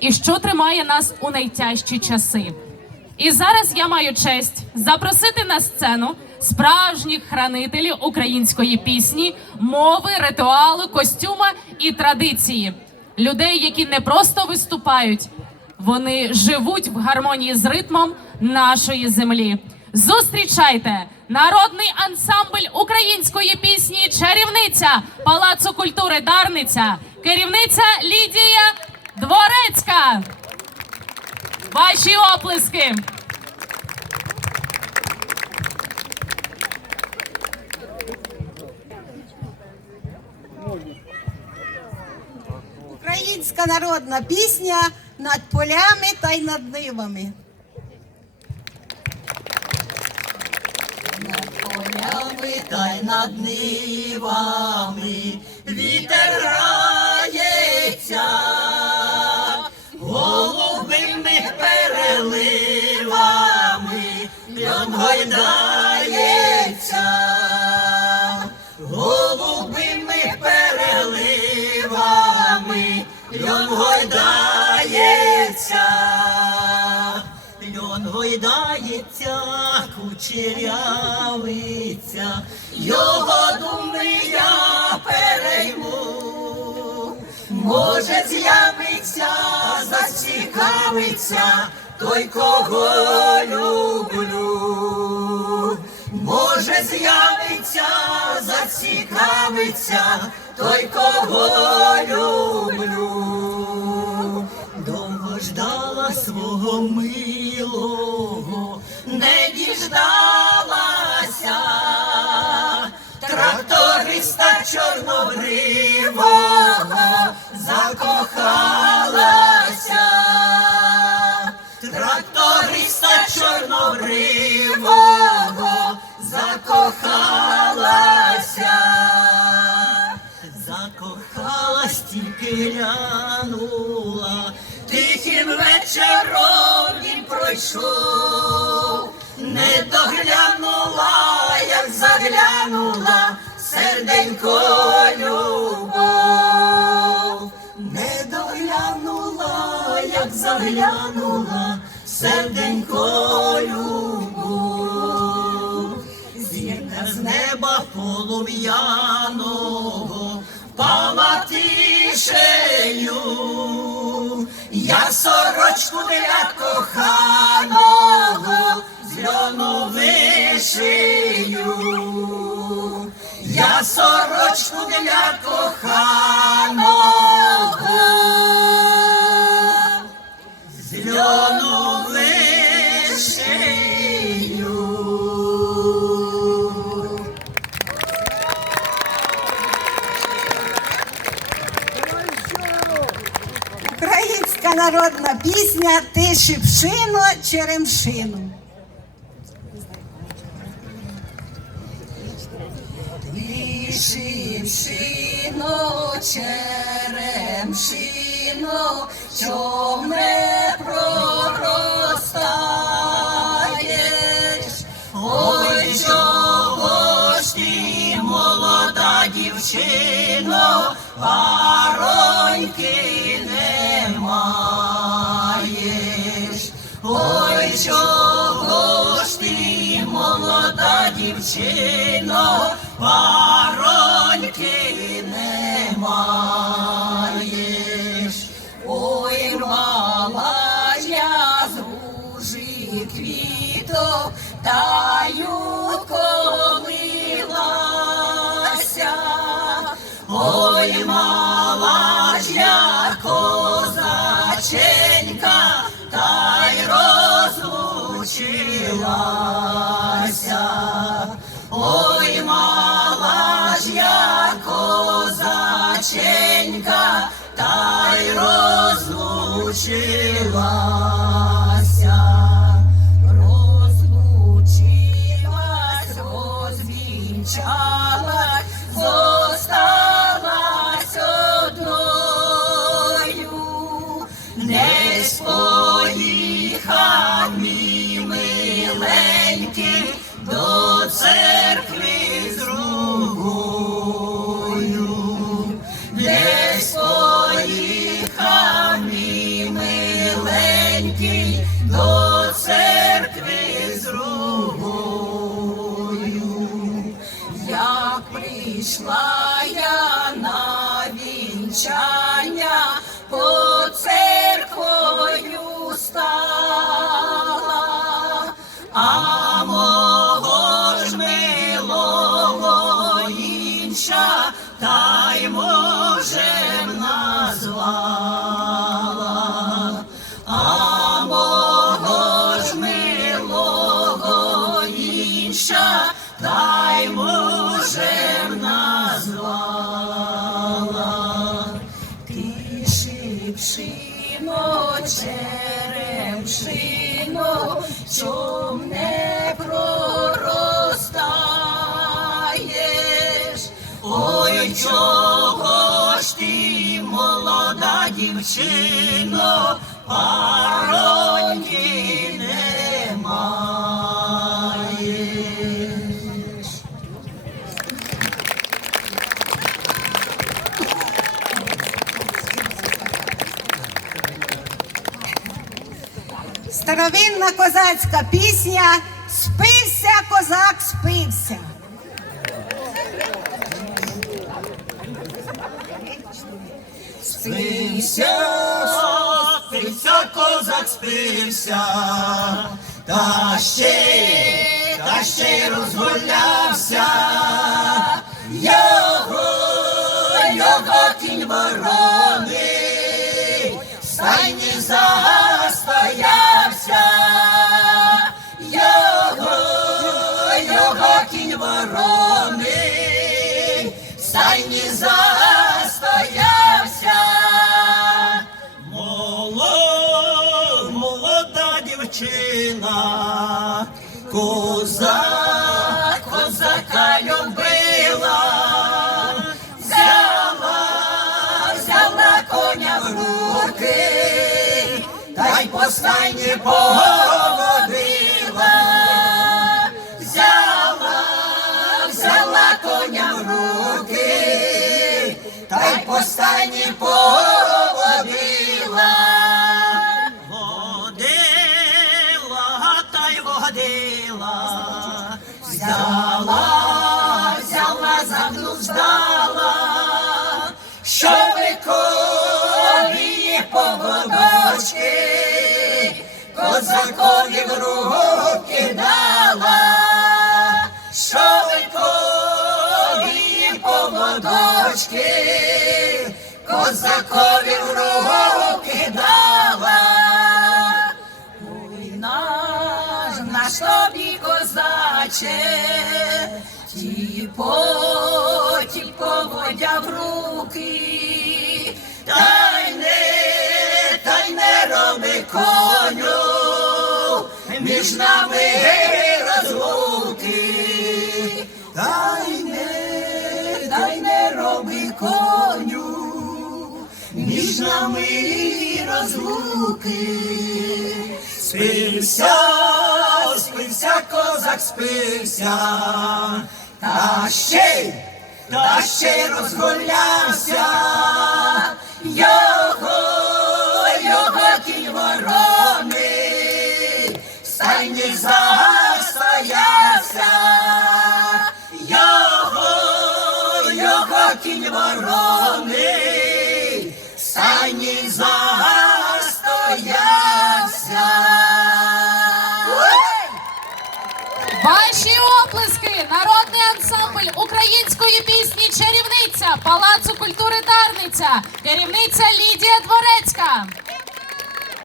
і що тримає нас у найтяжчі часи. І зараз я маю честь запросити на сцену справжніх хранителів української пісні, мови, ритуалу, костюма і традиції. Людей, які не просто виступають, вони живуть в гармонії з ритмом нашої землі. Зустрічайте народний ансамбль української пісні Чарівниця Палацу культури Дарниця, керівниця Лідія Дворецька. Ваші оплески. Українська народна пісня над полями та й над нивами. Над полями та й над нивами вітер грається, переливами льон гойдається, голубими переливами льон гойдається, льон гойдається, кучерявиця, його думи я перейму. Може, з'явиться, зацікавиться той, кого люблю. Може, з'явиться, зацікавиться той, кого люблю. Довго ждала свого милого, не діждалася тракториста чорнобривого закохалася, тракториста чорнобривого закохалася, закохалась тільки глянула, тихим вечором він пройшов, не доглянула, як заглянула, серденько серденько любов, зірка з неба полум'яного впала тишею, я сорочку для коханого з льону вишию, я сорочку для коханого Українська народна пісня Ти шипшино черемшину. Ти шипшино черемшино, чом не проростаєш. Ой, чого ж ти, молода дівчино, пароньки дівчино, пароньки не маєш. Ой, мала я з ружі квіток, таю sağlar. Zor чом не проростаєш? Ой, чого ж ти, молода дівчино, пароньки Старовинна козацька пісня Спився, козак, спився. Спився, спився, козак спився, та ще, та ще розгулявся. Його, його кінь ворони, стайні застоявся. Стайні застоявся. Моло, молода дівчина, козак, козака любила, взяла, взяла коня в руки, та й по стайні поводила, по поводила. Водила, та й водила, взяла, взяла, заблуждала, що виконує поводочки, козакові в руки дала, що виконує поводочки, козакові в руки дала. Ой, наш, наш тобі козаче, ті поті поводя в руки, та й не, та й не роби коню, між нами розлуки, та й не, та й не роби коню, нами розлуки. Спився, спився, козак спився, та ще, й, та ще й розгулявся, застоявся. Ваші оплески! Народний ансамбль української пісні Чарівниця Палацу культури Дарниця, керівниця Лідія Дворецька.